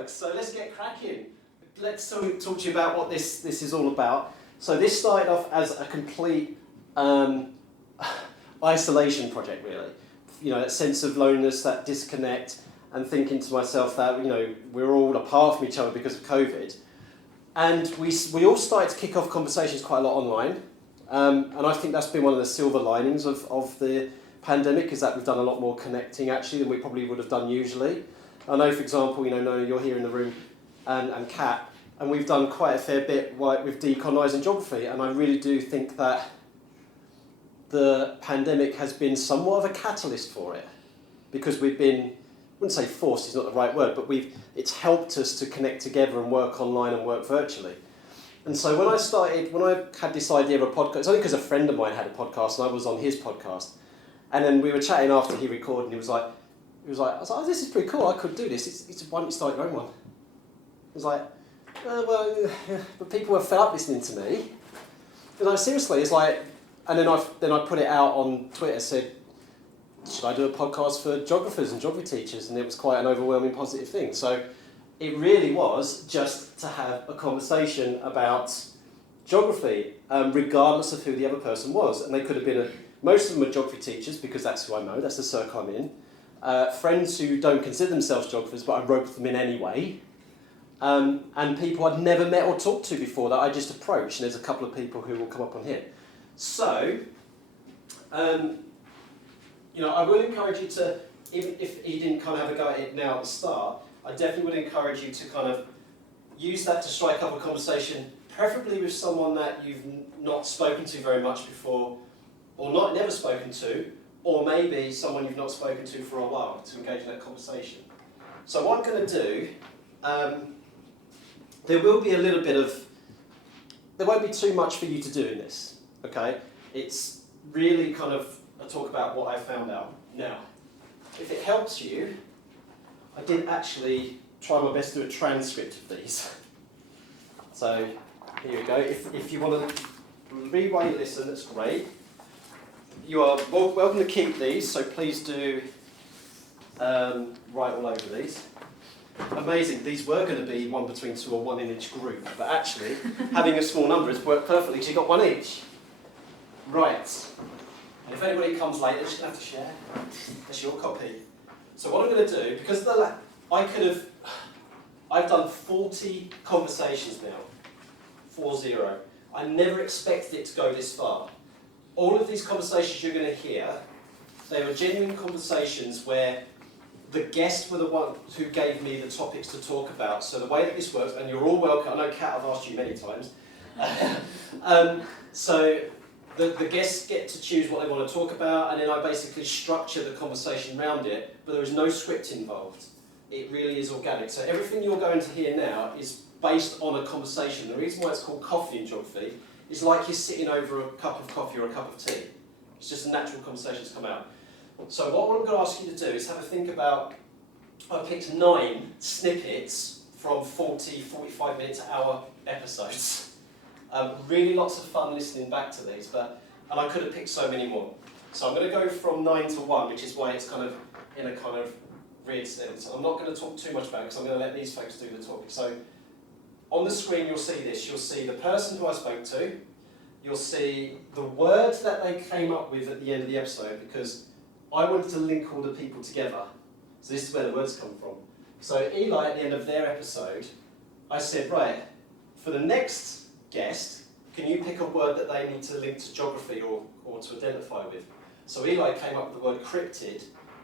folks, so let's get cracking. Let's talk to you about what this is all about. So this started off as a complete isolation project, really. You know, that sense of loneliness, that disconnect, and thinking to myself that, you know, we're all apart from each other because of COVID. And we all started to kick off conversations quite a lot online. And I think that's been one of the silver linings of the pandemic, is that we've done a lot more connecting actually than we probably would have done usually. I know, for example, you know, Nona, you're here in the room, and Kat, and we've done quite a fair bit with decolonising geography, and I really do think that the pandemic has been somewhat of a catalyst for it, because we've been, I wouldn't say forced, is not the right word, but it's helped us to connect together and work online and work virtually. And so when I had this idea of a podcast, it's only because a friend of mine had a podcast and I was on his podcast. And then we were chatting after he recorded, and he was like, I was like, oh, this is pretty cool, I could do this. Why don't you start your own one? He was like, but people were fed up listening to me. And like, seriously, it's like, and then I put it out on Twitter, said, should I do a podcast for geographers and geography teachers? And it was quite an overwhelming positive thing. So it really was just to have a conversation about geography, regardless of who the other person was. And they could have been, most of them are geography teachers, because that's who I know, that's the circle I'm in. Friends who don't consider themselves geographers, but I roped them in anyway. And people I'd never met or talked to before that I just approached. And there's a couple of people who will come up on here. So, you know, I will encourage you to, even if you didn't kind of have a go at it now at the start, I definitely would encourage you to kind of use that to strike up a conversation, preferably with someone that you've not spoken to very much before, or never spoken to, or maybe someone you've not spoken to for a while, to engage in that conversation. So what I'm going to do, there will be a little bit of, there won't be too much for you to do in this, okay? It's really kind of a talk about what I found out. Now, if it helps you, I did actually try my best to do a transcript of these. So, here we go. If you want to read while you listen, that's great. You are welcome to keep these, so please do write all over these. Amazing, these were going to be one between two or one in each group, but actually, having a small number has worked perfectly because you've got one each. Right. And if anybody comes late, they're just going to have to share. That's your copy. So what I'm going to do, because I've done 40 conversations now, 40. I never expected it to go this far. All of these conversations you're going to hear, they were genuine conversations where the guests were the ones who gave me the topics to talk about. So the way that this works, and you're all welcome, I know Kat, I've asked you many times. So the guests get to choose what they want to talk about, and then I basically structure the conversation around it, but there is no script involved. It really is organic. So everything you're going to hear now is based on a conversation. The reason why it's called coffee in geography is like you're sitting over a cup of coffee or a cup of tea. It's just a natural conversation to come out. So what I'm going to ask you to do is have a think about, I picked 9 snippets from 40, 45 minute to hour episodes. Really lots of fun listening back to these, and I could have picked so many more. So I'm going to go from 9 to 1, which is why it's kind of in a kind of weird sense. I'm not going to talk too much about it because I'm going to let these folks do the talking. So on the screen you'll see this. You'll see the person who I spoke to. You'll see the word that they came up with at the end of the episode, because I wanted to link all the people together. So this is where the words come from. So Eli, at the end of their episode, I said, right, for the next guest, can you pick a word that they need to link to geography or to identify with? So Eli came up with the word cryptid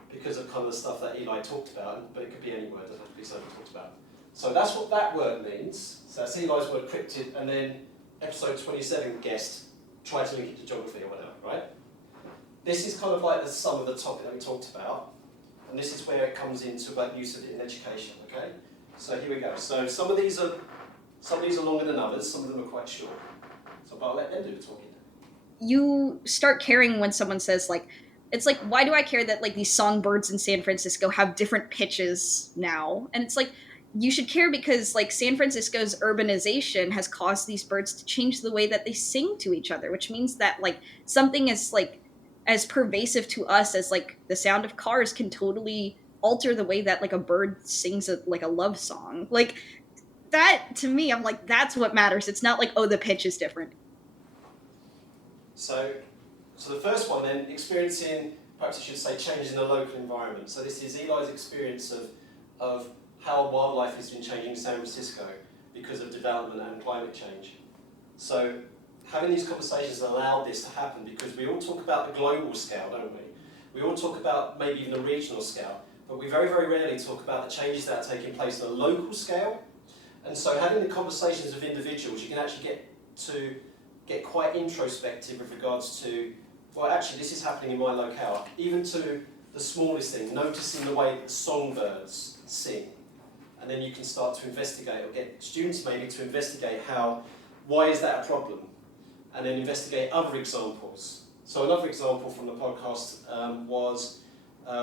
because of kind of the stuff that Eli talked about, but it could be any word, doesn't have to be something he talked about. So that's what that word means. So that's Eli's word, cryptid, and then episode 27 guest tried to link it to geography or whatever, right? This is kind of like the sum of the topic that we talked about, and this is where it comes into about use of it in education, okay? So here we go. So some of these are longer than others, some of them are quite short. So I'll let them do the talking. You start caring when someone says, like, it's like, why do I care that, like, these songbirds in San Francisco have different pitches now? And it's like, you should care because, like, San Francisco's urbanization has caused these birds to change the way that they sing to each other, which means that, like, something is, like, as pervasive to us as, like, the sound of cars can totally alter the way that like a bird sings like a love song. Like that to me, I'm like, that's what matters. It's not like, oh, the pitch is different. So the first one then, experiencing, perhaps I should say, changes in the local environment. So this is Eli's experience of how wildlife has been changing in San Francisco because of development and climate change. So having these conversations allowed this to happen because we all talk about the global scale, don't we? We all talk about maybe even the regional scale, but we very, very rarely talk about the changes that are taking place on a local scale. And so having the conversations of individuals, you can actually get quite introspective with regards to, well, actually this is happening in my locale, even to the smallest thing, noticing the way that songbirds sing. And then you can start to investigate, or get students maybe to investigate why is that a problem? And then investigate other examples. So another example from the podcast was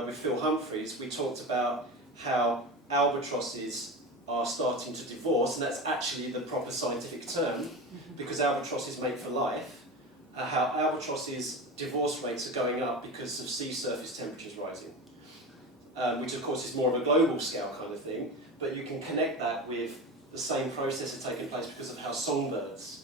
with Phil Humphreys. We talked about how albatrosses are starting to divorce, and that's actually the proper scientific term, because albatrosses mate for life, how albatrosses' divorce rates are going up because of sea surface temperatures rising, which of course is more of a global scale kind of thing, but you can connect that with the same process taking place because of how songbirds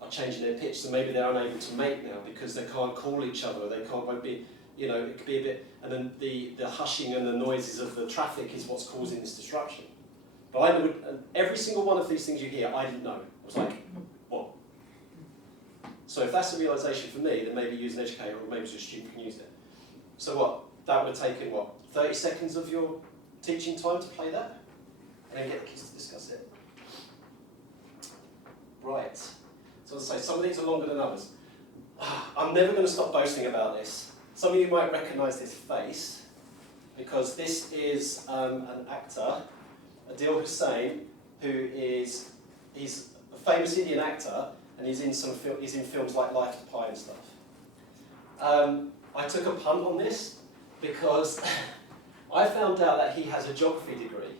are changing their pitch, so maybe they're unable to mate now because they can't call each other, won't be, it could be a bit, and then the hushing and the noises of the traffic is what's causing this disruption. But I would, every single one of these things you hear, I didn't know. I was like, what? So if that's a realisation for me, then maybe you as an educator or maybe as a student can use it. So what? That would have taken, 30 seconds of your teaching time to play that? And then get the kids to discuss it. Right. So as I say, some of these are longer than others. I'm never going to stop boasting about this. Some of you might recognise this face, because this is an actor, Adil Hussain, he's a famous Indian actor, and he's in films like Life to Pi and stuff. I took a punt on this because I found out that he has a geography degree.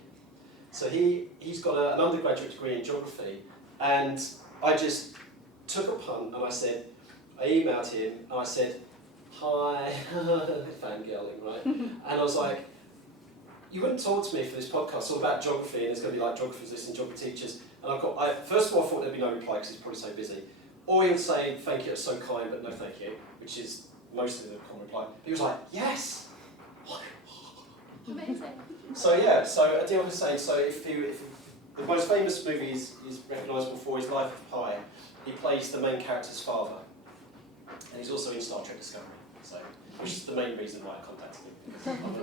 So he's got an undergraduate degree in geography, and I just took a punt and I emailed him and I said, hi, fangirling, right? And I was like, you wouldn't talk to me for this podcast all about geography, and there's going to be like geography physicists and geography teachers. And first of all, I thought there'd be no reply because he's probably so busy. Or he would say, thank you, it's so kind, but no thank you, which is mostly the common reply. He was like, yes! Amazing. So Adil Hussain, if the most famous movie is recognisable for his Life of Pi, he plays the main character's father. And he's also in Star Trek Discovery, which is the main reason why I contacted him.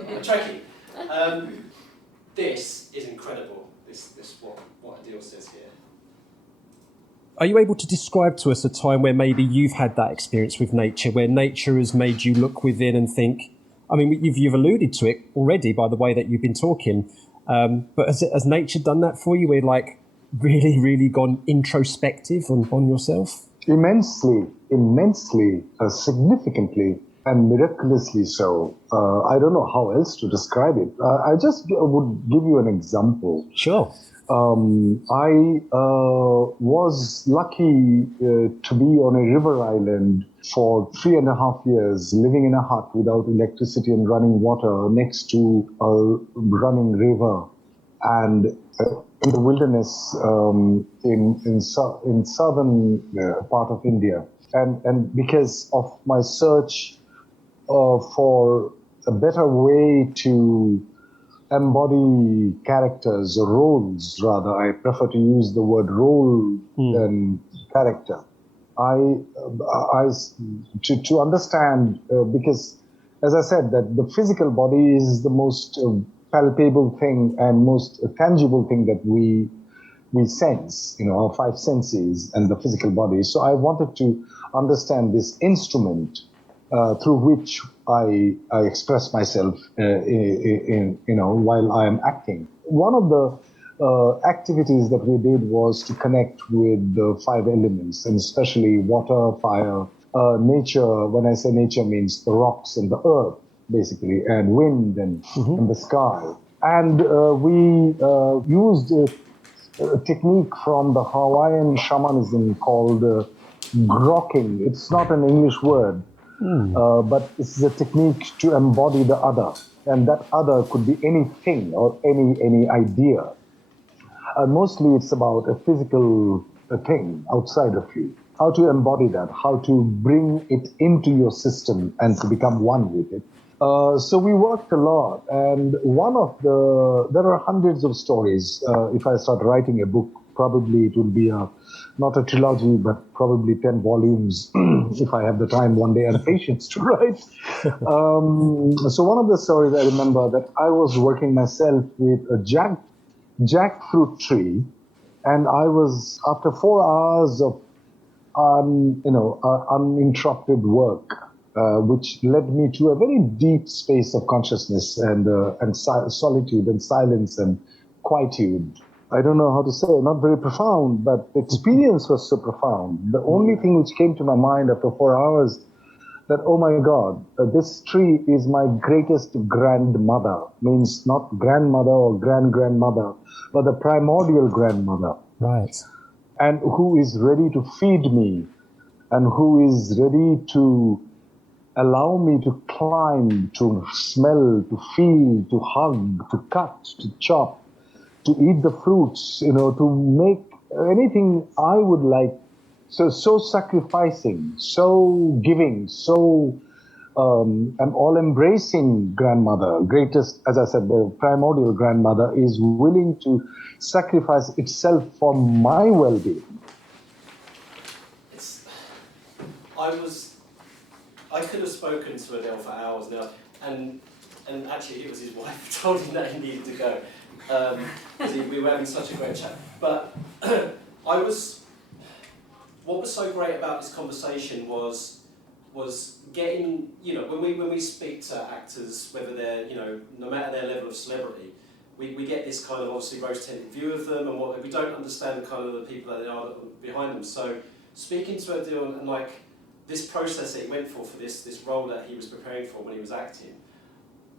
I'm Trekkie. This is incredible, this what Adil says here. Are you able to describe to us a time where maybe you've had that experience with nature, where nature has made you look within and think, I mean, you've alluded to it already by the way that you've been talking, but has nature done that for you, where like really, really gone introspective on yourself? Immensely, significantly, and miraculously so. I don't know how else to describe it. I just would give you an example. Sure. I was lucky to be on a river island for 3.5 years, living in a hut without electricity and running water next to a running river, and in the wilderness in southern part of India. And because of my search for a better way to embody characters or roles, rather, I prefer to use the word role than character. To understand, because as I said, that the physical body is the most palpable thing and most tangible thing that we sense, our five senses and the physical body. So I wanted to understand this instrument through which I express myself, while I am acting. One of the activities that we did was to connect with the five elements, and especially water, fire, nature. When I say nature, means the rocks and the earth, basically, and wind and the sky. And we used a technique from the Hawaiian shamanism called grokking. It's not an English word, but it's a technique to embody the other. and that other could be anything or any idea. Mostly it's about a physical thing outside of you. How to embody that, how to bring it into your system and to become one with it. So we worked a lot, and there are hundreds of stories. If I start writing a book, probably it will be not a trilogy, but probably 10 volumes if I have the time one day and patience to write. So one of the stories I remember that I was working myself with a jackfruit tree, and I was, after 4 hours of uninterrupted work, which led me to a very deep space of consciousness and solitude and silence and quietude. I don't know how to say, not very profound, but the experience was so profound. The only thing which came to my mind after 4 hours, that, oh my God, this tree is my greatest grandmother. Means not grandmother or grandmother, but the primordial grandmother. Right. And who is ready to feed me, and who is ready to allow me to climb, to smell, to feel, to hug, to cut, to chop, to eat the fruits, to make anything I would like. So sacrificing, so giving, so an all-embracing grandmother, greatest, as I said, the primordial grandmother, is willing to sacrifice itself for my well-being. I could have spoken to Adil for hours now, and actually it was his wife who told him that he needed to go, because we were having such a great chat. But what was so great about this conversation was getting, when we speak to actors, whether they're, no matter their level of celebrity, we get this kind of obviously rose-tinted view of them, and we don't understand kind of the people that are behind them. So speaking to Adil and like this process that he went for this role that he was preparing for when he was acting,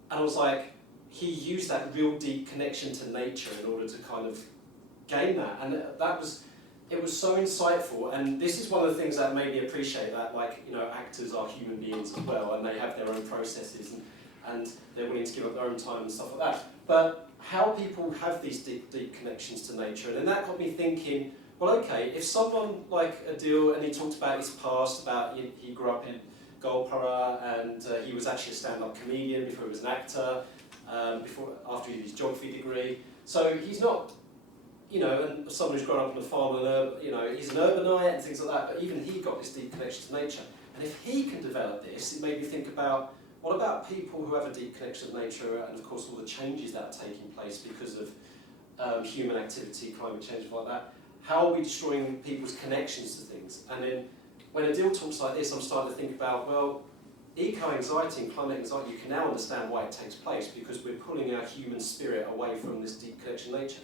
and I was like, he used that real deep connection to nature in order to kind of gain that, and it was so insightful. And this is one of the things that made me appreciate that, like, actors are human beings as well, and they have their own processes, and they're willing to give up their own time and stuff like that. But how people have these deep connections to nature, and then that got me thinking, well, okay, if someone like Adil, and he talked about his past, about he grew up in Golpara, and he was actually a stand-up comedian before he was an actor, after he did his geography degree. So he's not, and someone who's grown up on a farm, and he's an urbanite and things like that, but even he got this deep connection to nature. And if he can develop this, it made me think about, what about people who have a deep connection to nature, and of course all the changes that are taking place because of human activity, climate change, like that. How are we destroying people's connections to things? And then when Adil talks like this, I'm starting to think about, well, eco-anxiety and climate anxiety, you can now understand why it takes place, because we're pulling our human spirit away from this deep connection to nature.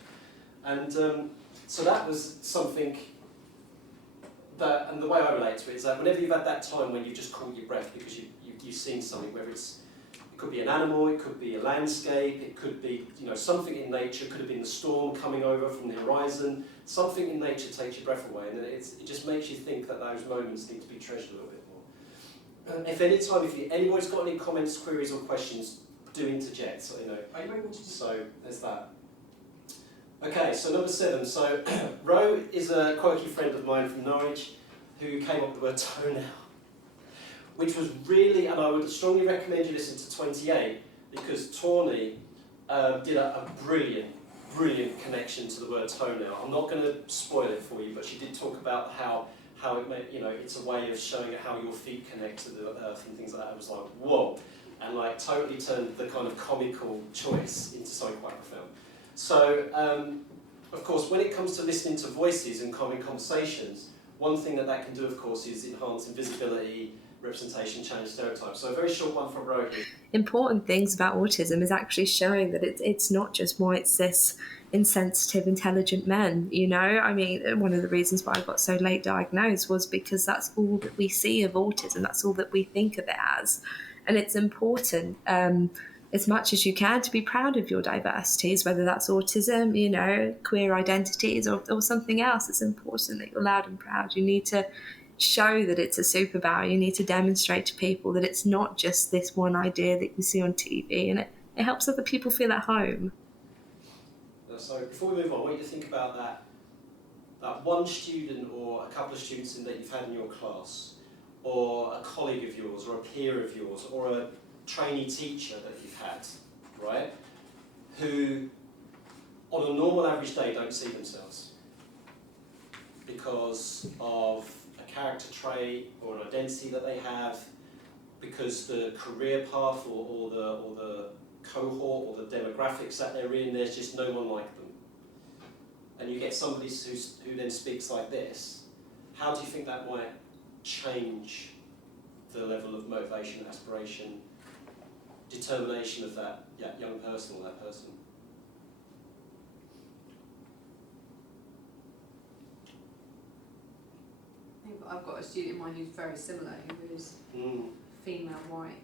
And so that was something that, and the way I relate to it is that whenever you've had that time when you've just caught your breath because you've seen something, whether it could be an animal, it could be a landscape, it could be something in nature, it could have been the storm coming over from the horizon. Something in nature takes your breath away, and it just makes you think that those moments need to be treasured a little bit more. If anybody's got any comments, queries, or questions, do interject. So, Are you able to? So there's that. Okay, so number 7. So Ro is a quirky friend of mine from Norwich who came up with the word toenail, which was really, and I would strongly recommend you listen to 28, because Tawny did a brilliant connection to the word toenail. I'm not going to spoil it for you, but she did talk about how it may, it's a way of showing how your feet connect to the earth and things like that. It was like, whoa, and like totally turned the kind of comical choice into something quite profound. So, of course, when it comes to listening to voices and common conversations, one thing that can do, of course, is enhance invisibility, representation, challenge stereotypes. So a very short one from Ro here. Important things about autism is actually showing that it's not just white, cis, insensitive, intelligent men, I mean, one of the reasons why I got so late diagnosed was because that's all that we see of autism, that's all that we think of it as. And it's important, as much as you can, to be proud of your diversities, whether that's autism, queer identities, or something else. It's important that you're loud and proud. You need to show that it's a superpower. You need to demonstrate to people that it's not just this one idea that you see on TV, and It helps other people feel at home. So before we move on, what do you think about that one student or a couple of students that you've had in your class, or a colleague of yours, or a peer of yours, or a trainee teacher that you've had, right, who on a normal average day don't see themselves because of a character trait or an identity that they have, because the career path or the cohort or the demographics that they're in, there's just no one like them. And you get somebody who then speaks like this, how do you think that might change the level of motivation, aspiration, determination of that young person or that person? I think I've got a student of mine who's very similar, who is female, white,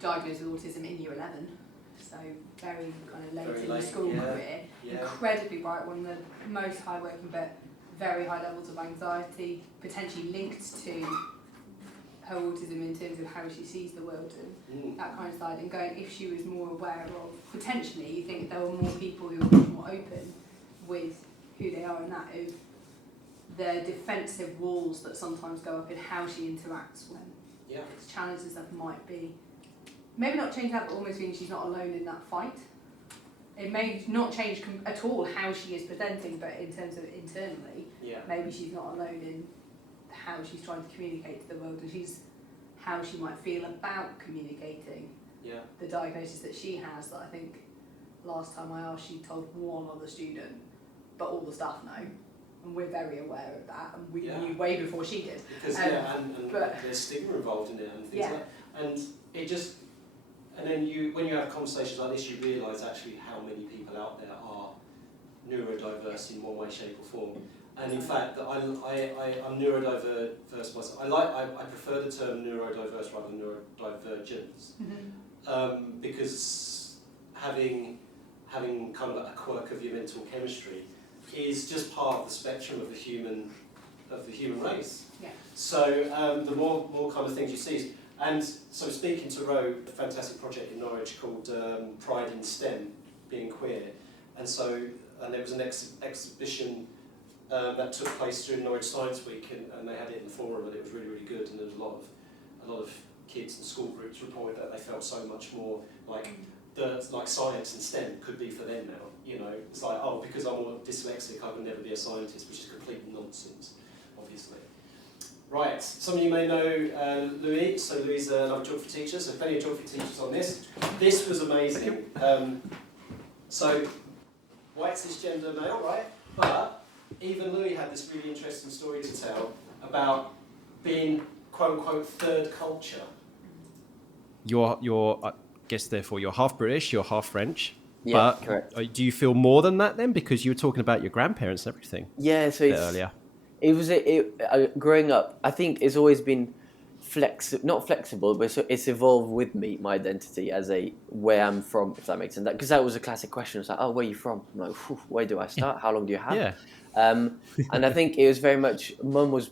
diagnosed with autism in year 11, so very kind of late in the school career. Incredibly bright, one of the most high-working but very high levels of anxiety, potentially linked to her autism in terms of how she sees the world and that kind of side, and going, if she was more aware of, potentially, you think there were more people who were more open with who they are and that, of the defensive walls that sometimes go up in how she interacts when it's challenges that might be, maybe not change that, but almost mean she's not alone in that fight. It may not change at all how she is presenting, but in terms of internally, maybe she's not alone in how she's trying to communicate to the world, and how she might feel about communicating the diagnosis that she has, that I think last time I asked, she told one other student, but all the staff know. And we're very aware of that, and we knew way before she did. Because but there's stigma involved in it and things like that. And it just, and then when you have conversations like this, you realise actually how many people out there are neurodiverse in one way, shape or form. And in fact, I'm neurodiverse myself. I prefer the term neurodiverse rather than neurodivergence, because having kind of a quirk of your mental chemistry is just part of the spectrum of the human race. So the more kind of things you see, and so speaking to Ro, a fantastic project in Norwich called Pride in STEM, being queer, and there was an exhibition that took place during Norwich Science Week, and they had it in the forum, and it was really, really good, and there was a lot of kids and school groups reported that they felt so much more like science and STEM could be for them now. You know, it's like, oh, because I'm dyslexic, I can never be a scientist, which is complete nonsense, obviously. Right, some of you may know Louis. So Louis is another geography teacher, so plenty of geography teachers on this. This was amazing. So, white cisgender male, right? But even Louis had this really interesting story to tell about being, quote unquote, third culture. You're I guess therefore you're half British, you're half French. Yeah, but correct. Do you feel more than that then? Because you were talking about your grandparents and everything. Yeah, so earlier. It was growing up. I think it's always been not flexible, but it's evolved with me, my identity as where I'm from, if that makes sense. Because that was a classic question. It's like, oh, where are you from? I'm like, where do I start? How long do you have? Yeah. And I think it was very much. Mum was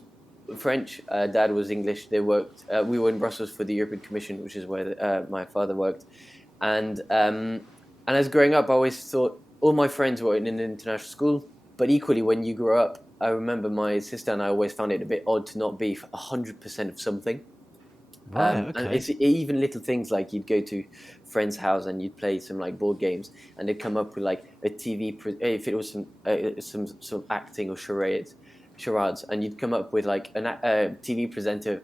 French, Dad was English. They worked. We were in Brussels for the European Commission, which is where my father worked, and as growing up, I always thought all my friends were in an international school. But equally, when you grow up, I remember my sister and I always found it a bit odd to not be 100% of something. Right. And it's even little things like you'd go to friend's house and you'd play some like board games, and they'd come up with like a TV, if it was some sort of acting or charades, and you'd come up with like a TV presenter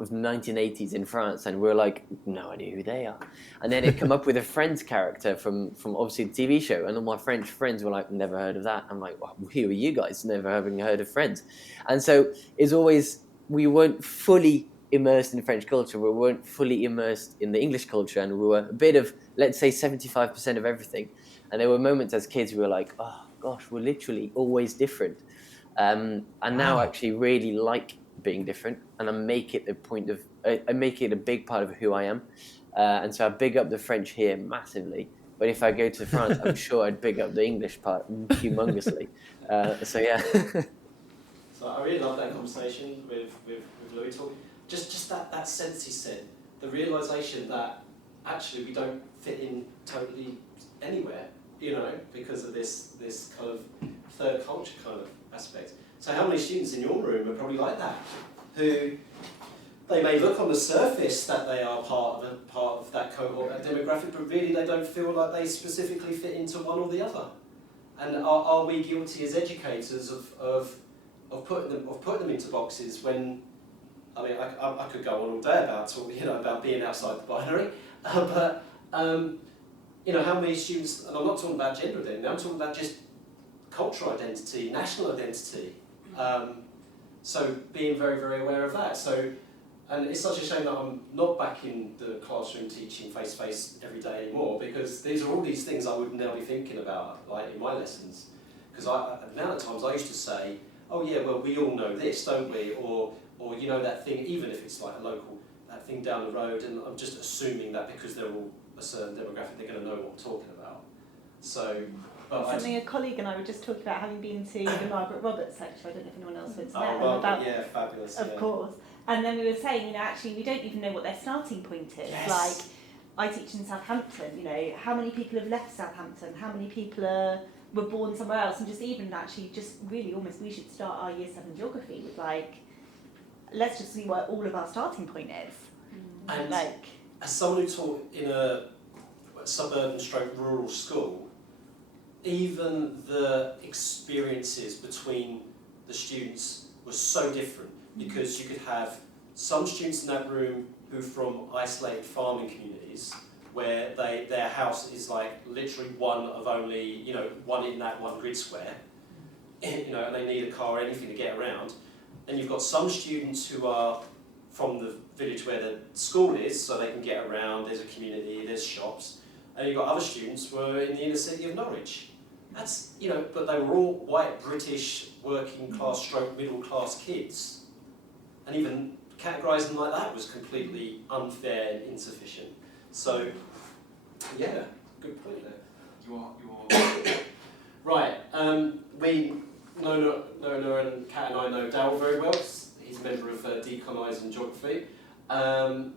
of 1980s in France, and we're like, no idea who they are. And then it'd come up with a Friends character from obviously the TV show, and all my French friends were like, never heard of that. I'm like, well, who are you guys, never having heard of Friends? And so it's always, we weren't fully immersed in French culture, we weren't fully immersed in the English culture, and we were a bit of, let's say, 75% of everything. And there were moments as kids we were like, oh gosh, we're literally always different. And now I actually really like being different, and I make it I make it a big part of who I am, and so I big up the French here massively. But if I go to France, I'm sure I'd big up the English part humongously. So yeah. So I really love that conversation with Louis talking. Just that sense he said, the realisation that actually we don't fit in totally anywhere, you know, because of this kind of third culture kind of aspect. So how many students in your room are probably like that, who they may look on the surface that they are part of that cohort, that demographic, but really they don't feel like they specifically fit into one or the other. And are we guilty as educators of putting them into boxes when, I mean, I could go on all day about being outside the binary, but how many students, and I'm not talking about gender identity, I'm talking about just cultural identity, national identity. So being very, very aware of that. So, and it's such a shame that I'm not back in the classroom teaching face-to-face every day anymore, because these are all these things I would now be thinking about, like in my lessons. Because now at times I used to say, oh yeah, well we all know this, don't we? Or you know that thing, even if it's like a local, that thing down the road, and I'm just assuming that because they're all a certain demographic, they're going to know what I'm talking about. So, something a colleague and I were just talking about, having been to the Margaret Roberts lecture. I don't know if anyone else went to that. About, yeah, fabulous. Of course. And then we were saying, actually we don't even know what their starting point is. Yes. Like, I teach in Southampton, how many people have left Southampton? How many people were born somewhere else? And just really almost we should start our Year 7 geography with let's just see what all of our starting point is. And as someone who taught in a suburban / rural school, even the experiences between the students were so different, because you could have some students in that room who are from isolated farming communities where their house is like literally one of only, one in that one grid square, and they need a car or anything to get around. And you've got some students who are from the village where the school is, so they can get around, there's a community, there's shops. And you've got other students who are in the inner city of Norwich. That's, but they were all white, British, working class / middle class kids. And even categorising them like that was completely unfair and insufficient. So, yeah, good point there. You are. Right, Noah and Kat and I know Darryl very well. He's a member of Decolnising Geography. And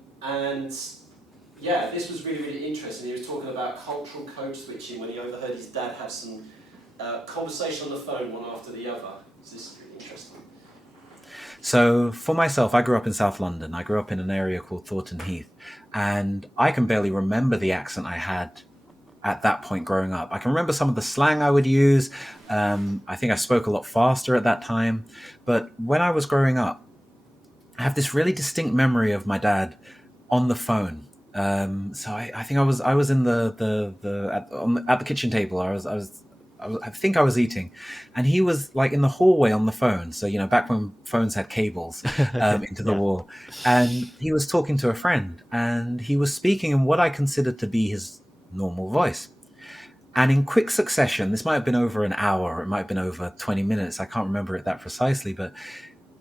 yeah, this was really, really interesting. He was talking about cultural code switching when he overheard his dad have some conversation on the phone, one after the other. So this is really interesting. So for myself, I grew up in South London. I grew up in an area called Thornton Heath, and I can barely remember the accent I had at that point growing up. I can remember some of the slang I would use. I think I spoke a lot faster at that time. But when I was growing up, I have this really distinct memory of my dad on the phone. So I think I was in at the kitchen table. I think I was eating, and he was like in the hallway on the phone. So, back when phones had cables into the wall, and he was talking to a friend, and he was speaking in what I considered to be his normal voice. And in quick succession, this might have been over an hour, it might have been over 20 minutes. I can't remember it that precisely, but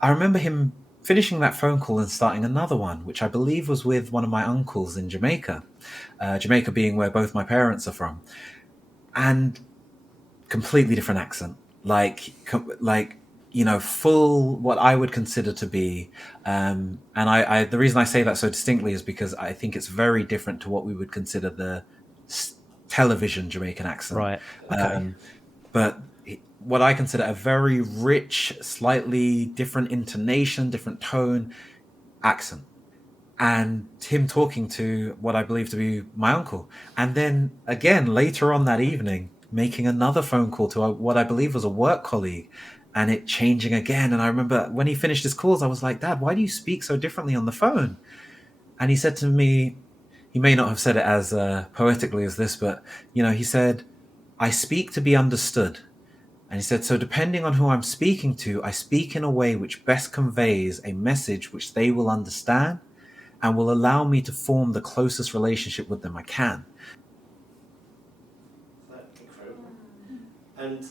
I remember him finishing that phone call and starting another one, which I believe was with one of my uncles in Jamaica, Jamaica being where both my parents are from. And completely different accent, full what I would consider to be, and I the reason I say that so distinctly is because I think it's very different to what we would consider the television Jamaican accent. Right. Okay. But what I consider a very rich, slightly different intonation, different tone accent. And him talking to what I believe to be my uncle. And then again, later on that evening, making another phone call to what I believe was a work colleague, and it changing again. And I remember when he finished his calls, I was like, Dad, why do you speak so differently on the phone? And he said to me, he may not have said it as poetically as this, but, he said, I speak to be understood. And he said, so depending on who I'm speaking to, I speak in a way which best conveys a message which they will understand and will allow me to form the closest relationship with them I can. And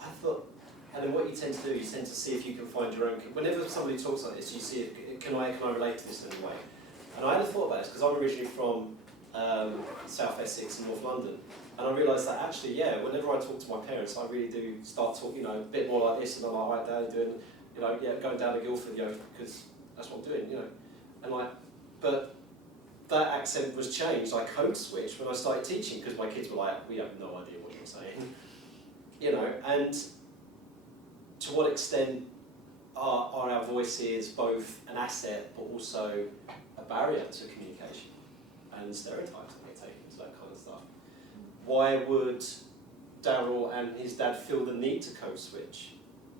I thought, and then what you tend to do, you tend to see if you can find your own. Whenever somebody talks like this, you see, can I relate to this in any way? And I had a thought about this because I'm originally from South Essex and North London, and I realised that actually, whenever I talk to my parents, I really do start talking, a bit more like this, and I'm like, right, Dad, doing, going down to Guildford, because that's what I'm doing, and but that accent was changed, I code switched when I started teaching because my kids were like, we have no idea what you're saying. You know, and to what extent are our voices both an asset but also a barrier to communication and stereotypes that get taken into that kind of stuff? Why would Daryl and his dad feel the need to code switch?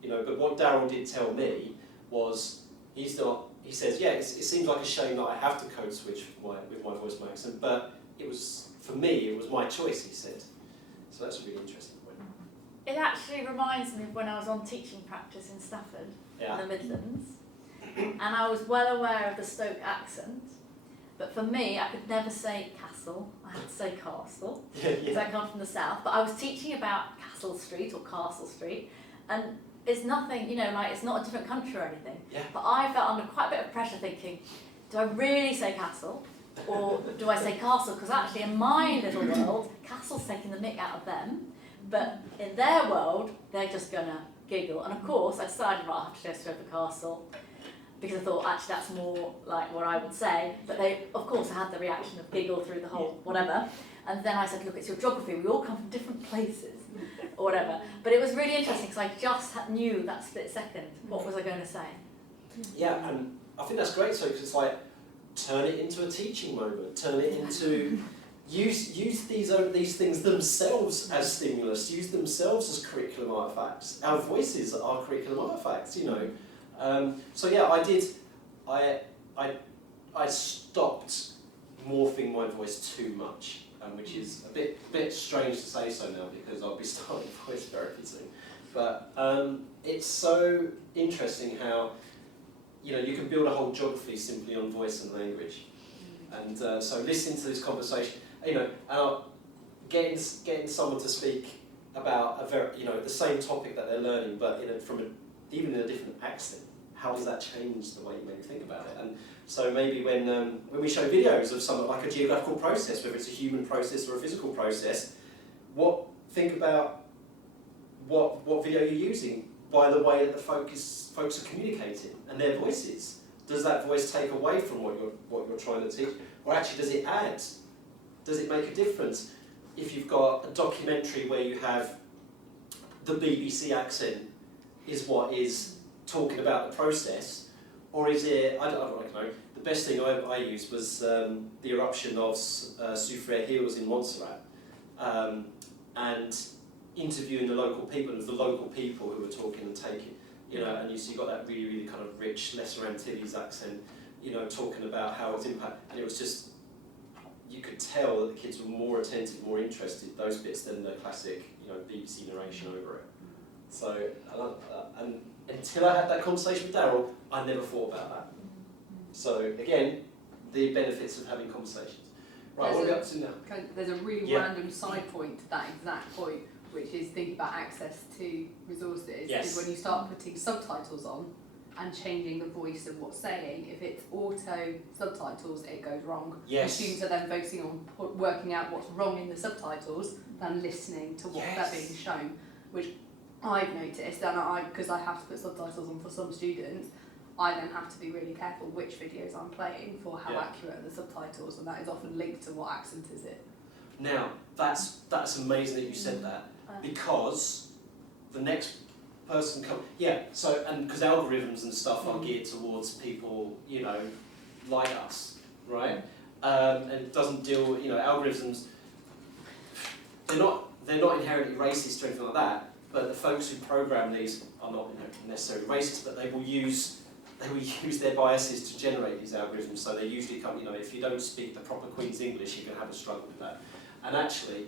You know, but what Daryl did tell me was he says, yeah, it seems like a shame that I have to code switch with my voice, my accent, but it was, for me, it was my choice, he said. So that's a really interesting point. It actually reminds me of when I was on teaching practice in Stafford, in the Midlands, and I was well aware of the Stoke accent, but for me, I could never say castle, I had to say castle, because I come from the south, but I was teaching about Castle Street or Castle Street, and it's nothing, you know, like it's not a different country or anything, but I felt under quite a bit of pressure thinking, do I really say castle, or do I say castle? Because actually in my little world, castle's taking the mick out of them, but in their world, they're just gonna giggle. And of course, I decided, right, I have to go straight for castle, because I thought, actually, that's more like what I would say. But they, of course, I had the reaction of giggle through the whole whatever. And then I said, look, it's your geography. We all come from different places, or whatever. But it was really interesting, because I just knew that split second. What was I going to say? Yeah, and I think that's great, so, because it's like, turn it into a teaching moment. Turn it into... Use these things themselves as stimulus. Use themselves as curriculum artifacts. Our voices are curriculum artifacts, you know. So yeah, I stopped morphing my voice too much, which is a bit strange to say so now because I'll be starting voice therapy soon. But it's so interesting how, you know, you can build a whole geography simply on voice and language. And so listening to this conversation, you know, getting someone to speak about a very, you know, the same topic that they're learning, but even in a different accent. How does that change the way you maybe think about it? And so maybe when we show videos of something like a geographical process, whether it's a human process or a physical process, think about what video you're using by the way that the folks are communicating and their voices. Does that voice take away from what you're trying to teach, or actually does it add? Does it make a difference if you've got a documentary where you have the BBC accent is what is talking about the process, or is it, I don't know, the best thing I used was the eruption of Soufriere Hills in Montserrat, and interviewing the local people. It was the local people who were talking and taking, you know, and you got that really, really kind of rich Lesser Antilles accent, you know, talking about how it's impact, and it was just, you could tell that the kids were more attentive, more interested, those bits, than the classic, you know, BBC narration over it. So, and until I had that conversation with Daryl, I never thought about that. So, again, the benefits of having conversations. Right, what are we up to now? There's a really random side point to that exact point, which is thinking about access to resources. Yes. Is when you start putting subtitles on and changing the voice of what's saying, if it's auto subtitles, it goes wrong. Yes. The students are then focusing on working out what's wrong in the subtitles than listening to what they're being shown, which I've noticed, and because I have to put subtitles on for some students, I then have to be really careful which videos I'm playing for how accurate are the subtitles, and that is often linked to what accent is it. Now, that's amazing that you said that, because the next person so, and because algorithms and stuff are geared towards people, you know, like us, right? And it doesn't deal, you know, algorithms, they're not inherently racist or anything like that, but the folks who program these are not necessarily racist, but they will use their biases to generate these algorithms. So they usually come, you know, if you don't speak the proper Queen's English, you're going to have a struggle with that. And actually,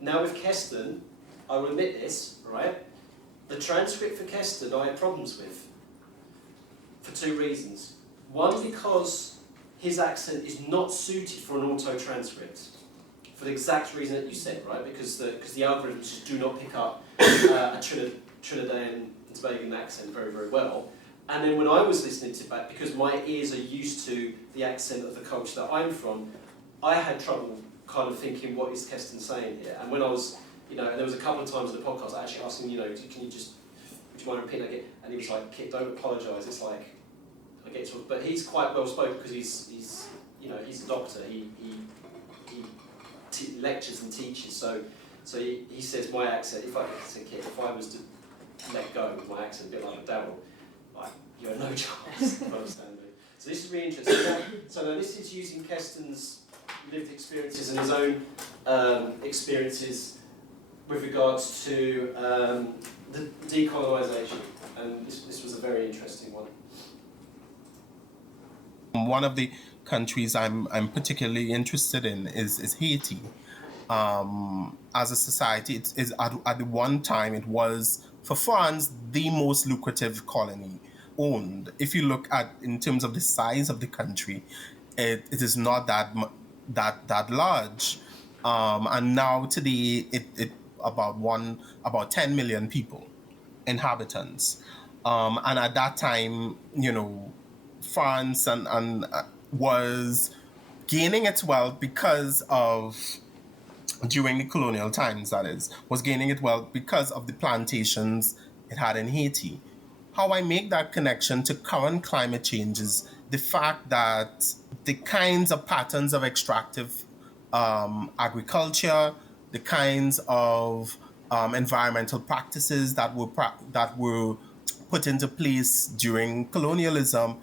now with Keston, I will admit this, right? The transcript for Keston I had problems with for two reasons. One, because his accent is not suited for an auto transcript, for the exact reason that you said, right? Because the algorithms just do not pick up a Trinidadian and Tobago accent very, very well. And then when I was listening to that, because my ears are used to the accent of the culture that I'm from, I had trouble kind of thinking, what is Keston saying here? And when I was, you know, and there was a couple of times in the podcast I actually asked him, you know, would you mind repeating that again? And he was like, Kit, don't apologise, it's like, I get to, but he's quite well spoken because he's he's a doctor. He lectures and teaches. So he says my accent. If I was to let go of my accent, a bit like McDowell, like you have no chance of understanding me. So this is really interesting. So now this is using Keston's lived experiences and his own experiences with regards to the decolonisation, and this was a very interesting one. One of the countries I'm particularly interested in is Haiti. As a society, it is at the one time it was for France the most lucrative colony owned. If you look at in terms of the size of the country, it is not that large. And now today it about 10 million people, inhabitants. And at that time, France and was gaining its wealth because of, during the colonial times, that is, was gaining its wealth because of the plantations it had in Haiti. How I make that connection to current climate change is the fact that the kinds of patterns of extractive agriculture, the kinds of environmental practices that were put into place during colonialism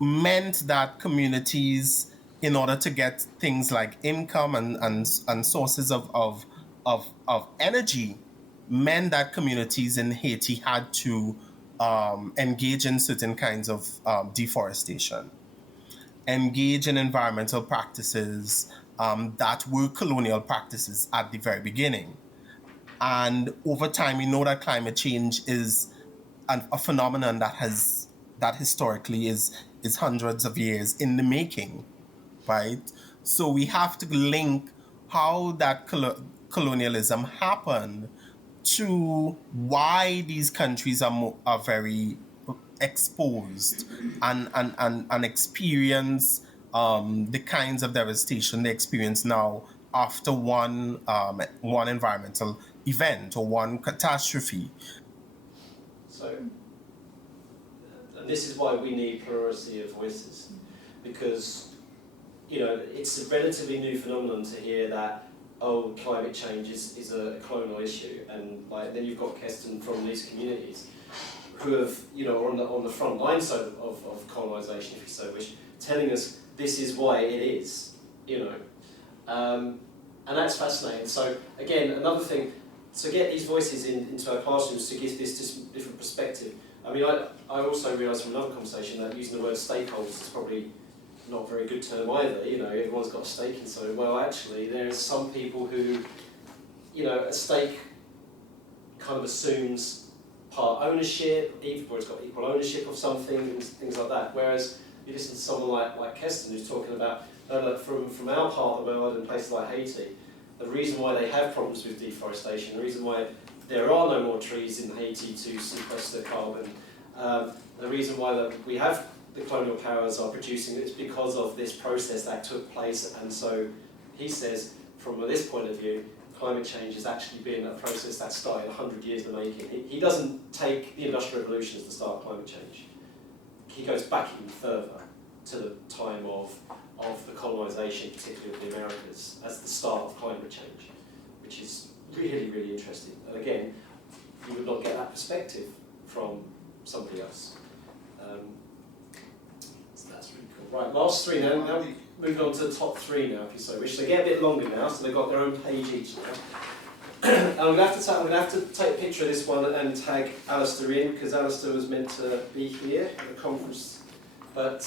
meant that communities, in order to get things like income and sources of energy, meant that communities in Haiti had to engage in certain kinds of deforestation, engage in environmental practices that were colonial practices at the very beginning. And over time, we know that climate change is a phenomenon that historically is hundreds of years in the making, right? So we have to link how that colonialism happened to why these countries are very exposed and experience the kinds of devastation they experience now after one environmental event or one catastrophe. So, and this is why we need plurality of voices, because it's a relatively new phenomenon to hear that climate change is a colonial issue, and then you've got Keston from these communities who have are on the front line side of colonisation, if you so wish, telling us this is why it is, and that's fascinating. So again, another thing, to get these voices into our classrooms, to give this different perspective. I mean, I also realised from another conversation that using the word stakeholders is probably not a very good term either. Everyone's got a stake in something. Well, actually, there's some people who, a stake kind of assumes part ownership, or it's got equal ownership of something, and things like that. Whereas you listen to someone like Keston, who's talking about, from our part of the world in places like Haiti, the reason why they have problems with deforestation, the reason why there are no more trees in Haiti to sequester carbon, the reason why we have the colonial powers are producing it is because of this process that took place. And so he says, from this point of view, climate change has actually been a process that started 100 years in the making. He doesn't take the Industrial Revolution as the start of climate change. He goes back even further to the time of the colonisation, particularly of the Americas, as the start of climate change, which is really, really interesting. And again, you would not get that perspective from somebody else. So that's really cool. Right, last three now. Now moving on to the top three now, if you so wish. They get a bit longer now, so they've got their own page each now. And I'm going to have to take a picture of this one and tag Alistair in, because Alistair was meant to be here at the conference, but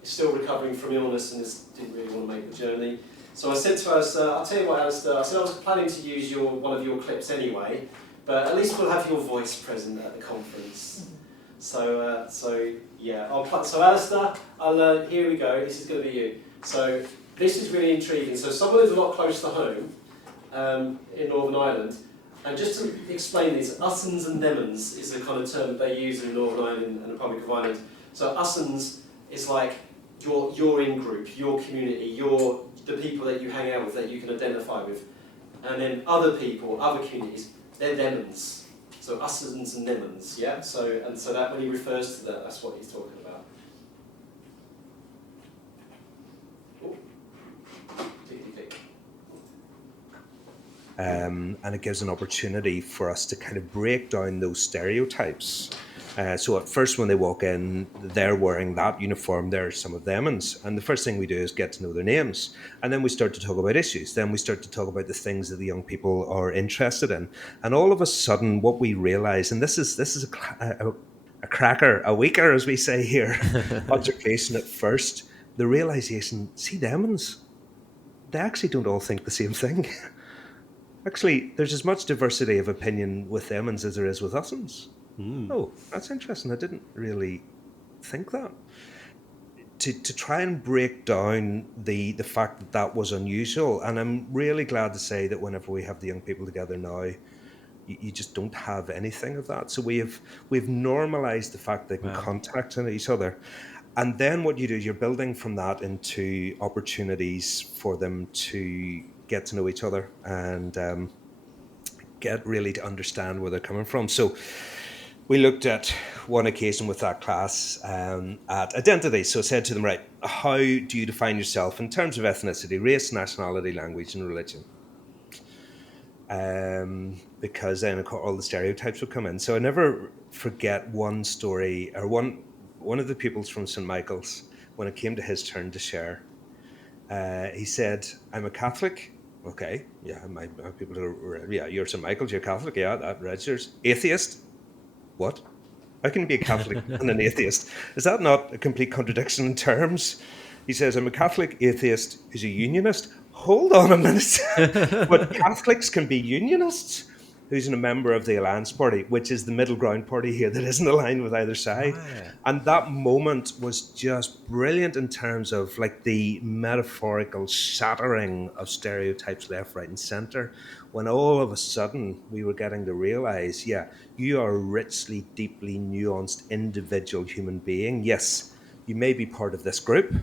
he's still recovering from illness and didn't really want to make the journey. So I said to Alistair, I'll tell you what, Alistair, I said I was planning to use one of your clips anyway, but at least we'll have your voice present at the conference. So yeah, so Alistair, here we go, this is going to be you. So this is really intriguing. So someone who's a lot closer to home in Northern Ireland, and just to explain these, us'uns and them'uns is the kind of term that they use in Northern Ireland and the Republic of Ireland. So us'uns is like your in-group, your community, the people that you hang out with, that you can identify with. And then other people, other communities, they're them'uns. So us'uns and them'uns, yeah? So that when he refers to that, that's what he's talking about. and it gives an opportunity for us to kind of break down those stereotypes. So at first when they walk in, they're wearing that uniform, they're some of them, and the first thing we do is get to know their names. And then we start to talk about issues. Then we start to talk about the things that the young people are interested in. And all of a sudden what we realize, and this is a cracker, a weaker, as we say here, observation at first, the realization, see them, they actually don't all think the same thing. Actually, there's as much diversity of opinion with them as there is with us. Oh, that's interesting. I didn't really think that. To try and break down the fact that that was unusual, and I'm really glad to say that whenever we have the young people together now, you just don't have anything of that. So we've normalized the fact they can contact each other. And then what you do is you're building from that into opportunities for them to get to know each other and get really to understand where they're coming from. So we looked at one occasion with that class at identity. So I said to them, right, how do you define yourself in terms of ethnicity, race, nationality, language, and religion? Because then all the stereotypes would come in. So I never forget one story, or one of the pupils from St. Michael's, when it came to his turn to share, he said, I'm a Catholic. Okay, yeah, my people are, yeah, you're St. Michael's, you're Catholic, yeah, that registers. Atheist? What? How can you be a Catholic and an atheist? Is that not a complete contradiction in terms? He says, I'm a Catholic, atheist, who's a unionist. Hold on a minute. But Catholics can be unionists? Who's a member of the Alliance Party, which is the middle ground party here that isn't aligned with either side. And that moment was just brilliant in terms of like the metaphorical shattering of stereotypes left, right, and centre, when all of a sudden we were getting to realise, yeah, you are a richly, deeply nuanced individual human being. Yes, you may be part of this group,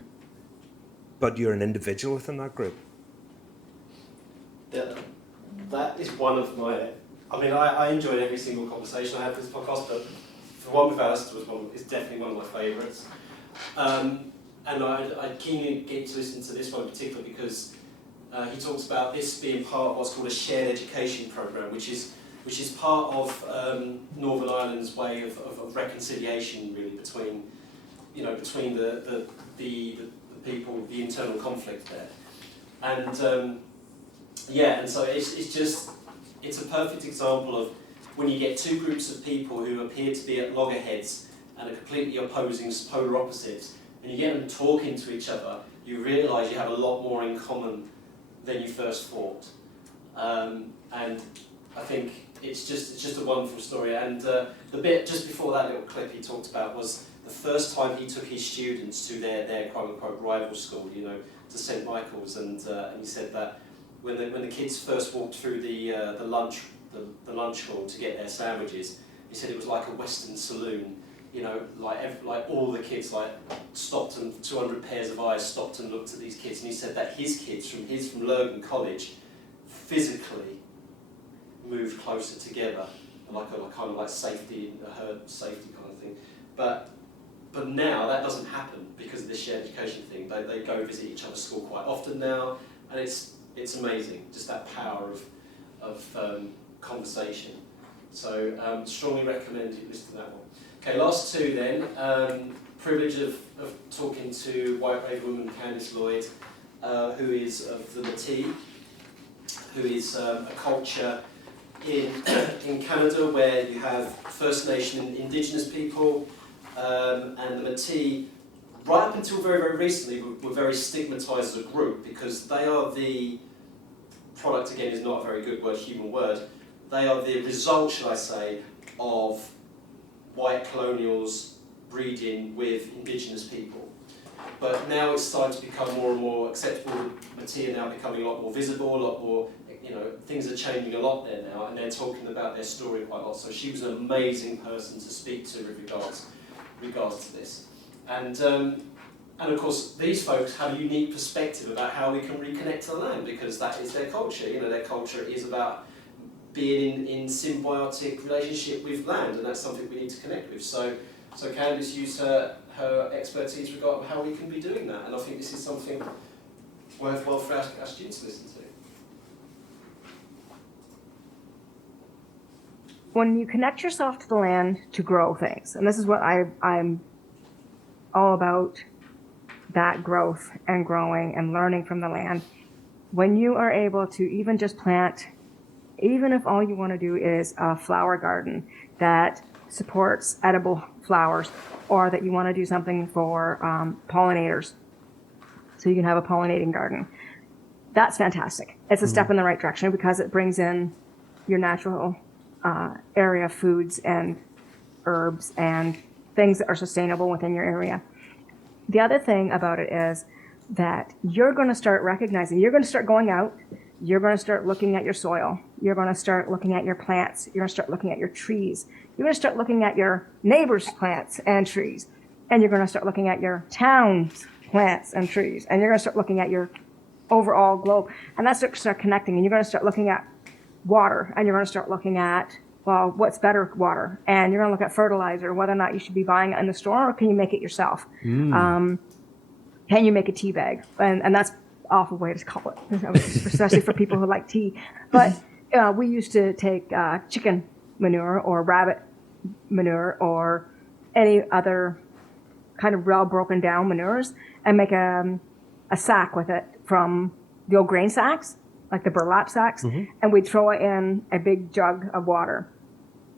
but you're an individual within that group. That is one of my... I mean, I enjoyed every single conversation I had for this podcast, but the one with Alistair is definitely one of my favourites. And I keenly get to listen to this one in particular because he talks about this being part of what's called a shared education programme, which is part of Northern Ireland's way of reconciliation, really, between the people, the internal conflict there. And so it's a perfect example of when you get two groups of people who appear to be at loggerheads and are completely opposing polar opposites, and you get them talking to each other, you realise you have a lot more in common than you first thought. And I think it's just a wonderful story. And the bit just before that little clip he talked about was the first time he took his students to their quote-unquote rival school, to St. Michael's, and he said that when the kids first walked through the lunch hall to get their sandwiches, he said it was like a Western saloon. Like all the kids stopped, and 200 pairs of eyes stopped and looked at these kids. And he said that his kids from Lurgan College physically moved closer together, like a kind of like safety, a herd safety kind of thing. But now that doesn't happen because of this shared education thing. They go visit each other's school quite often now, and it's amazing, just that power of conversation. So strongly recommend you listen to that one. Okay, last two then. Privilege of talking to White Raven Woman Candice Lloyd, who is of the Métis, who is a culture in Canada where you have First Nation and Indigenous people, and the Métis, right up until very, very recently, were very stigmatised as a group because they are the product, again, is not a very good word, human word. They are the result, shall I say, of white colonials breeding with Indigenous people. But now it's starting to become more and more acceptable. Métis are now becoming a lot more visible, a lot more, things are changing a lot there now, and they're talking about their story quite a lot. So she was an amazing person to speak to with regards to this. And of course, these folks have a unique perspective about how we can reconnect to the land, because that is their culture. Their culture is about being in symbiotic relationship with land, and that's something we need to connect with. So Candice used her expertise regarding how we can be doing that, and I think this is something worthwhile for our students to listen to. when you connect yourself to the land to grow things, and this is what I'm all about, that growth and growing and learning from the land. When you are able to even just plant, even if all you want to do is a flower garden that supports edible flowers, or that you want to do something for pollinators, so you can have a pollinating garden, that's fantastic. It's a step in the right direction because it brings in your natural area foods and herbs and things that are sustainable within your area. The other thing about it is that you're going to start recognizing, you're going to start going out, you're going to start looking at your soil, you're going to start looking at your plants, you're going to start looking at your trees, you're going to start looking at your neighbors' plants and trees, and you're going to start looking at your town's plants and trees, and you're going to start looking at your overall globe, and that's start connecting, and you're going to start looking at water, and you're going to start looking at, well, what's better water, and you're going to look at fertilizer, whether or not you should be buying it in the store, or can you make it yourself? Can you make a tea bag? And that's an awful way to call it, especially for people who like tea. But we used to take chicken manure or rabbit manure or any other kind of well broken down manures and make a sack with it from the old grain sacks, like the burlap sacks, and we'd throw it in a big jug of water.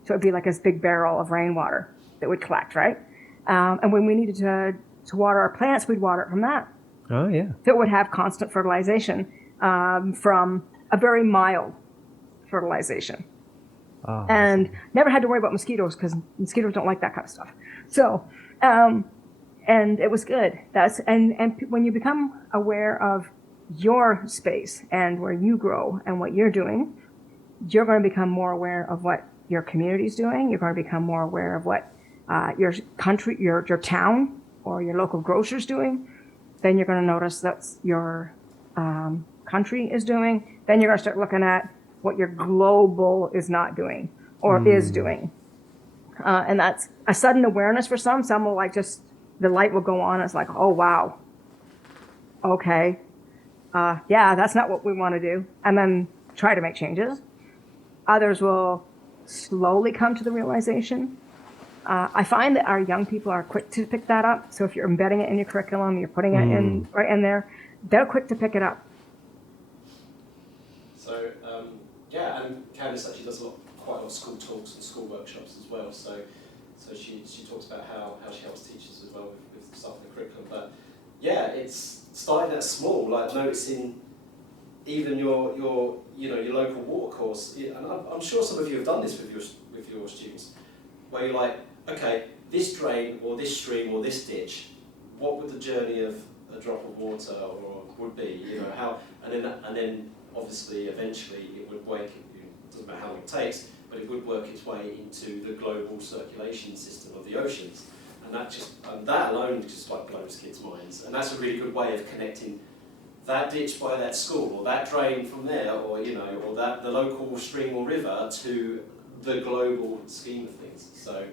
So it'd be like this big barrel of rainwater that would collect, right? And when we needed to water our plants, we'd water it from that. Oh, yeah. So it would have constant fertilization from a very mild fertilization. Oh. And never had to worry about mosquitoes because mosquitoes don't like that kind of stuff. So, and it was good. And when you become aware of your space and where you grow and what you're doing, you're going to become more aware of what your community's doing. You're going to become more aware of what your country, your town, or your local grocer's doing. Then you're going to notice that your country is doing. Then you're going to start looking at what your global is not doing or is doing. And that's a sudden awareness for some. Some will like just, the light will go on. It's like, oh, wow. Okay. Yeah, that's not what we want to do. And then try to make changes. Others will slowly come to the realization. I find that our young people are quick to pick that up. So if you're embedding it in your curriculum, you're putting it in right in there, they're quick to pick it up. So yeah, and Candice actually does quite a lot of school talks and school workshops as well. So she talks about how she helps teachers as well with stuff in the curriculum. But yeah, it's starting that small, like noticing even your local water course. And I'm sure some of you have done this with your students, where you're like, okay, this drain or this stream or this ditch, what would the journey of a drop of water or would be? How, and then obviously eventually it would work. It doesn't matter how long it takes, but it would work its way into the global circulation system of the oceans, and that alone just like blows kids' minds. And that's a really good way of connecting that ditch by that school or that drain from there, or or that the local stream or river to the global scheme of things. So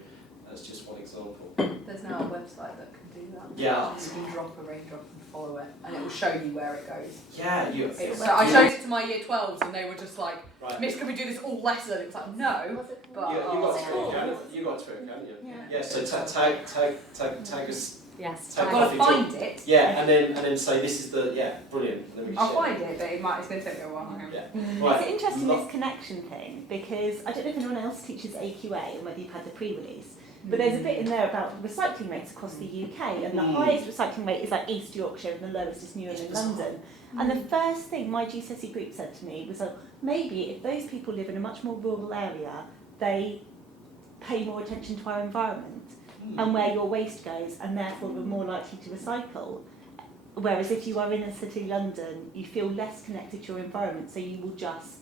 that's just one example. There's now a website that can do that. Yeah. You can drop a raindrop and follow it, and it will show you where it goes. Yeah, So I showed it to my year 12s, and they were just like, right. Miss, can we do this all lesson? It was like, no. But you got to it, can't you? Yeah. So tag us. Yes. I've got to find it. Yeah, and then say this is the brilliant. I'll find it, but it's going to take me a while. Yeah. Right. It's interesting, this connection thing, because I don't know if anyone else teaches AQA or whether you've had the pre-release, but there's a bit in there about recycling rates across the UK, and the highest recycling rate is like East Yorkshire and the lowest is Newham in London. And the first thing my GCSE group said to me was, maybe if those people live in a much more rural area, they pay more attention to our environment and where your waste goes, and therefore we're more likely to recycle. Whereas if you are in a city, London, you feel less connected to your environment, so you will just...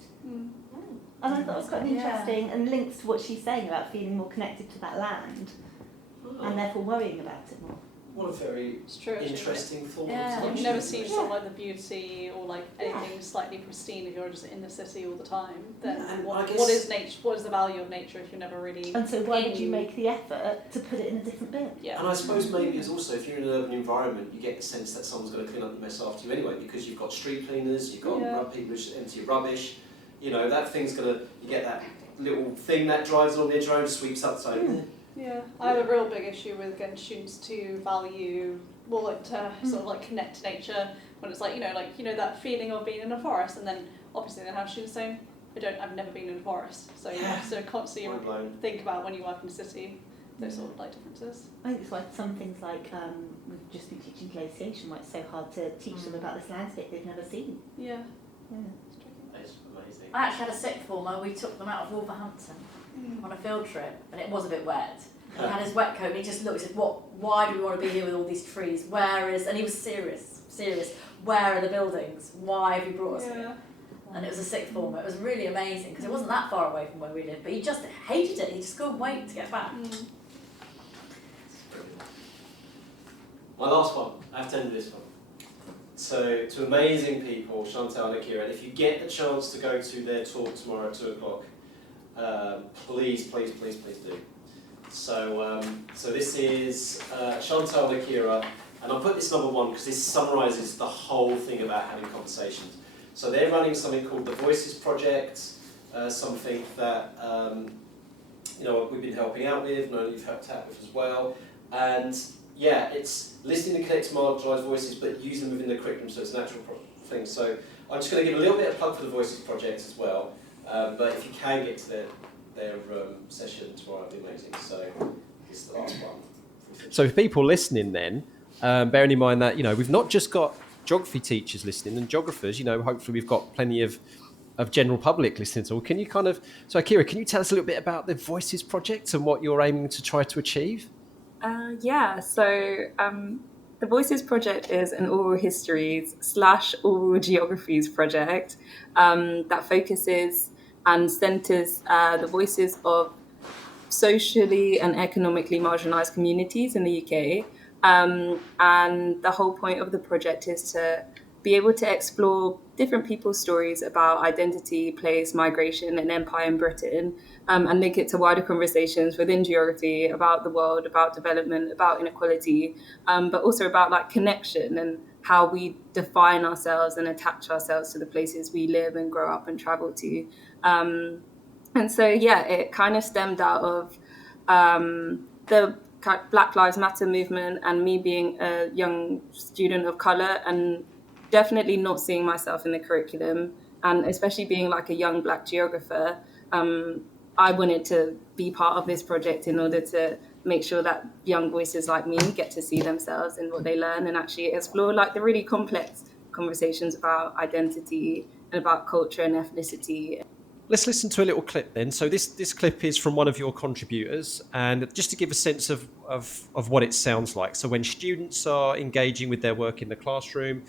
And I thought it was quite interesting, and links to what she's saying about feeling more connected to that land, and therefore worrying about it more. What a very interesting thought. Yeah, you never see sort of like the beauty or like anything slightly pristine if you're just in the city all the time. Then what is nature? What is the value of nature if you're never really? And so why would you make the effort to put it in a different bin? Yeah. And I suppose maybe it's also, if you're in an urban environment, you get the sense that someone's going to clean up the mess after you anyway, because you've got street cleaners, you've got people who empty your rubbish. That thing's going to, you get that little thing that drives on the edge of your own, sweeps up. So yeah, I have a real big issue with getting students to value, well, like to sort of like connect to nature when it's like that feeling of being in a forest, and then obviously then have students saying, I've never been in a forest, so you have to constantly think about when you work in a city, those sort of like differences. I think it's why some things like we've just been teaching glaciation, why it's so hard to teach them about this landscape they've never seen. Yeah. It's amazing. I actually had a sixth former. We took them out of Wolverhampton on a field trip, and it was a bit wet. And he had his wet coat, and he just looked. He said, Why do we want to be here with all these trees? And he was serious. Where are the buildings? Why have you brought us here? And it was a sixth former. It was really amazing because it wasn't that far away from where we lived, but he just hated it. He just couldn't wait to get back. My last one. I've tended this one. So, to amazing people, Chantal and Akira, and if you get the chance to go to their talk tomorrow at 2 o'clock, please do. So this is Chantal and Akira, and I'll put this number 1 because this summarises the whole thing about having conversations. So they're running something called the Voices Project, something that we've been helping out with, and you've helped out with as well. And yeah, it's listening and connecting to marginalised voices, but use them within the curriculum, so it's a natural thing. So I'm just going to give a little bit of plug for the Voices Project as well, but if you can get to their session tomorrow, it'd be amazing. So this is the last one. So for people listening then, bearing in mind that, we've not just got geography teachers listening and geographers, hopefully we've got plenty of general public listening. So can you so Akira, can you tell us a little bit about the Voices Project and what you're aiming to try to achieve? The Voices Project is an oral histories / oral geographies project that focuses and centres the voices of socially and economically marginalised communities in the UK. And the whole point of the project is to be able to explore different people's stories about identity, place, migration and empire in Britain, and link it to wider conversations within geography about the world, about development, about inequality, but also about connection and how we define ourselves and attach ourselves to the places we live and grow up and travel to. And so, it kind of stemmed out of the Black Lives Matter movement and me being a young student of colour and definitely not seeing myself in the curriculum, and especially being a young Black geographer, I wanted to be part of this project in order to make sure that young voices like me get to see themselves in what they learn and actually explore the really complex conversations about identity and about culture and ethnicity. Let's listen to a little clip then. So this clip is from one of your contributors, and just to give a sense of what it sounds like. So when students are engaging with their work in the classroom,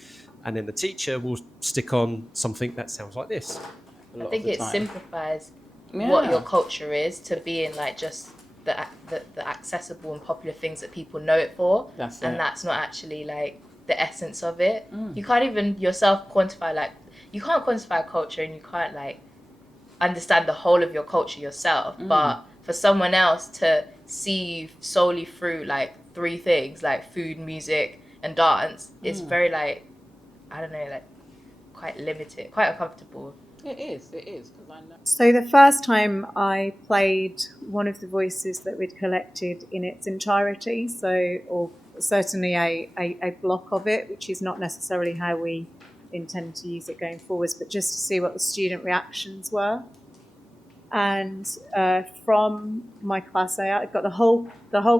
and then the teacher will stick on something that sounds like this. I think it simplifies what your culture is to being just the accessible and popular things that people know it for. That's not actually the essence of it. You can't even yourself quantify you can't quantify a culture, and you can't understand the whole of your culture yourself. But for someone else to see you solely through 3 things food, music and dance, it's very I don't know, quite limited, quite uncomfortable. It is, because I know. So the first time I played one of the voices that we'd collected in its entirety, or certainly a block of it, which is not necessarily how we intend to use it going forwards, but just to see what the student reactions were. And from my class, I got the whole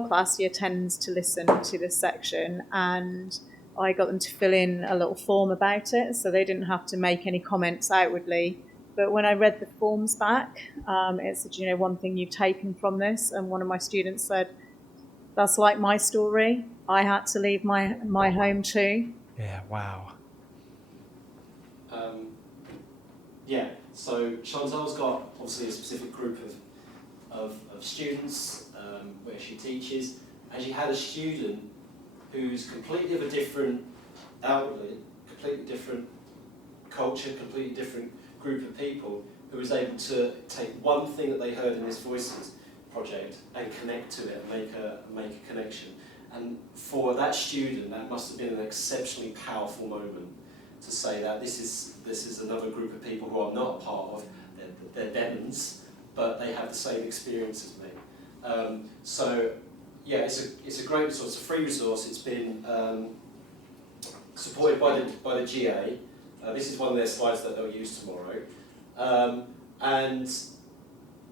class, year 10s, to listen to this section, and I got them to fill in a little form about it, so they didn't have to make any comments outwardly. But when I read the forms back, it said, one thing you've taken from this, and one of my students said, that's like my story. I had to leave my home too. Yeah, wow. So Chantal's got obviously a specific group of students where she teaches, and she had a student who's completely of a different outlet, completely different culture, completely different group of people, who was able to take one thing that they heard in this Voices project and connect to it and make a connection. And for that student, that must have been an exceptionally powerful moment to say that this is another group of people who I'm not a part of. They're demons, but they have the same experience as me. So yeah, it's a great resource, it's a free resource. It's been supported by the GA. This is one of their slides that they'll use tomorrow, and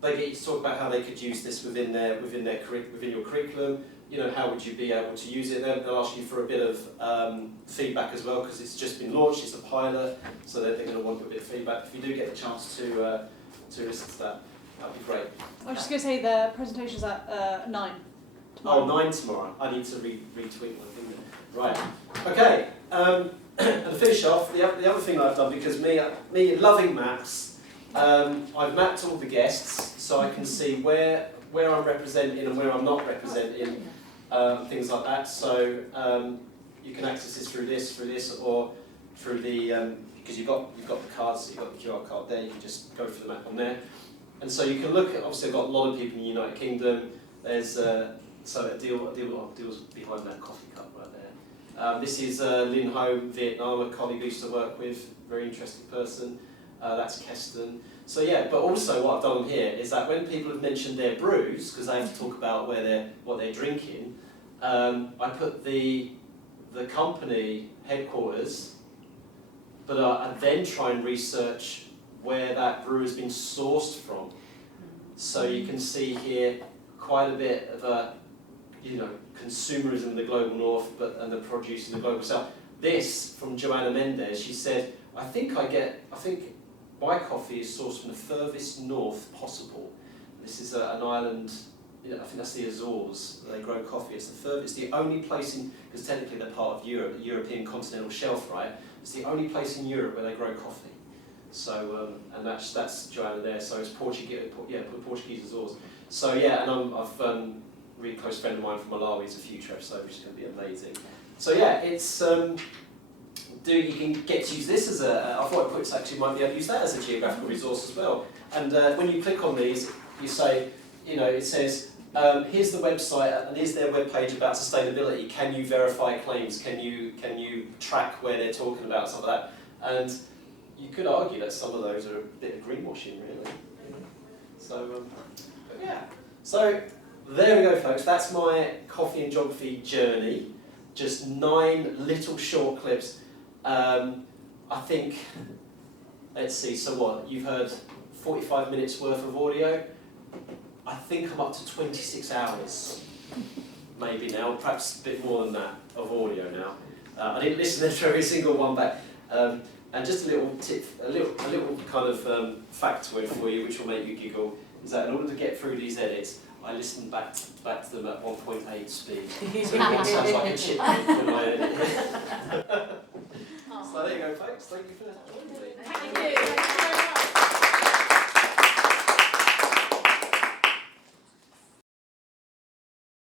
they get you to talk about how they could use this within your curriculum. You know, how would you be able to use it? They'll ask you for a bit of feedback as well, because it's just been launched. It's a pilot, so they're going to want a bit of feedback. If you do get the chance to listen to that, that'd be great. I was just going to say the presentation's at 9 tomorrow. Oh, 9 tomorrow. I need to retweet one thing there. Right. Okay. And to finish off, the other thing I've done, because me loving maps, I've mapped all the guests so I can see where I'm representing and where I'm not representing, things like that. So you can access this through this, or through the because you've got the cards, you've got the QR card there. You can just go for the map on there, and so you can look at. Obviously, I've got a lot of people in the United Kingdom. There's so Adil's behind that coffee cup right there. This is Lin Ho, Vietnam, a colleague I used to work with, very interesting person. That's Keston. So yeah, but also what I've done here is that when people have mentioned their brews, because they have to talk about what they're drinking, I put the company headquarters, but I then try and research where that brew has been sourced from. So you can see here quite a bit of consumerism in the global north, and the produce in the global south. This from Joanna Mendez. She said, I think my coffee is sourced from the furthest north possible. This is an island, I think that's the Azores, they grow coffee. It's the only place because technically they're part of Europe, the European continental shelf, right? It's the only place in Europe where they grow coffee. So, and that's Joanna there, so it's Portuguese Azores. So yeah, and I've a really close friend of mine from Malawi is a future episode, which is going to be amazing. So yeah, it's, you can get to use this as I thought Puts actually might be able to use that as a geographical resource as well. And when you click on these, you say, it says, here's the website and here's their webpage about sustainability. Can you verify claims? Can you track where they're talking about some of that? And you could argue that some of those are a bit of greenwashing, really. So, but yeah. So there we go, folks. That's my coffee and geography journey. Just 9 little short clips. I think, let's see, so what? You've heard 45 minutes worth of audio. I think I'm up to 26 hours, maybe now, perhaps a bit more than that, of audio now. I didn't listen to every single one back. And just a little tip, a little kind of factoid for you, which will make you giggle, is that in order to get through these edits, I listened back to them at 1.8 speed. So it sounds like a chipmunk when I edit. So there you go, folks. Thank you for joining me. Thank you.